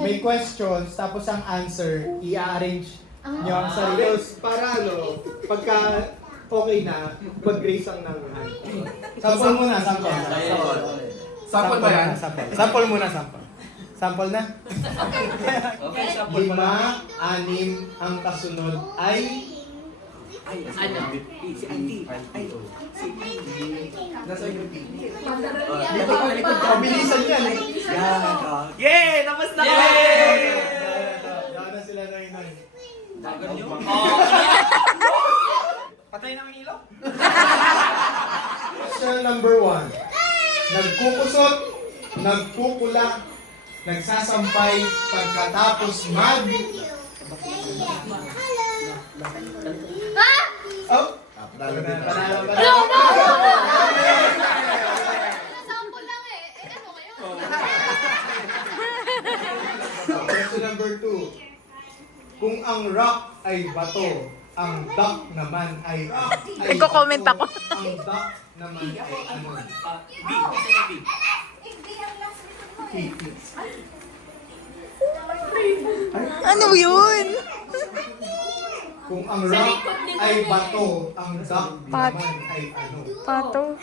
may questions, tapos ang answer, i-arrange nyo ang sarili. Para pagka okay na, mag-raise ang ng hand. Sample muna, sample. Sample ba yan? Sample muna, sample. Sample na? Okay, sample pa lang. 5, 6, ang kasunod ay... Ano? Si Auntie. Ay, si Auntie. Nasa yung pili. Dito ka, likod ka. Bilisan yan. Yay! Tapos na kami! Daan na sila na yun. Dagan nyo? Patay na ang ilaw? Question number 1. Nagkukusot, nagkukulak, nagsasampay, pagkatapos mag... Oh! Panalo. Sample lang eh. Ano kayo? Question number 2. Kung ang rock ay bato, ang duck naman ay... Nagko-comment ako. Ang duck naman ay ano? B. Sino B? Ano yun? Kung ang rock ay bato, ang duck naman ay ano? Pato.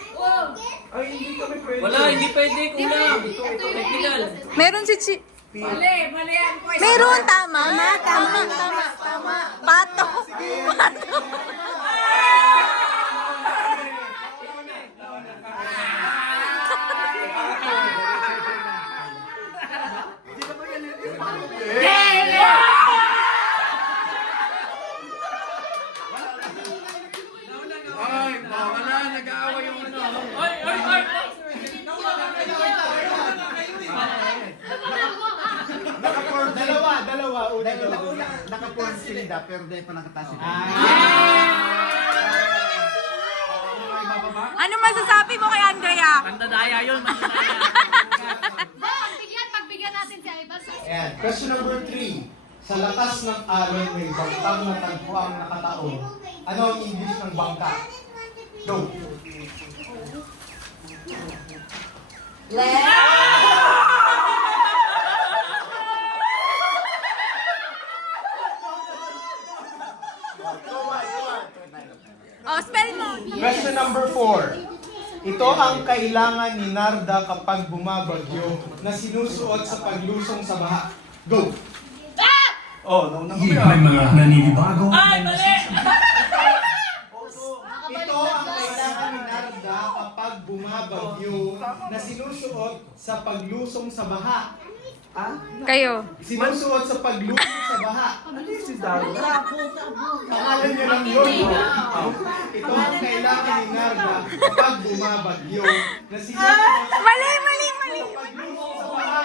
Ay, hindi kami pwede. Wala, hindi pwede. Kulang. Technical. Meron si Chi... Mali ang question. Meron, tama. Tama. Pato. Pato. Ay, wala, nag-aaway yung ano. Ay! Dalawa. Naka-porn sila, pero dahil pa nakatasin. Ano masasabi mo kay Andrea? Mandadaya yun, mandadaya. Pagbigyan natin si Ivan. Ayan. Question number 3. Sa lakas ng alon may bangkang natagpuang nakataon. Ano ang English ng bangka? Go. Oh, spell mo. Question number 4. Ito ang kailangan ni Narda kapag bumabagyo na sinusuot sa paglusong sa baha. Go! Oh, nauna kami May mga naninibago. Ay, mali! Ito ang kailangan ni Narda kapag bumabagyo na sinusuot sa paglusong sa baha. Kayo. Sinusuot sa paglusong sa baha. Si Darla. Pangalan niyo lang yun. Ito ang kailangan ni Narda kapag bumabagyo na sinusuot sa Mali. paglusong sa baha.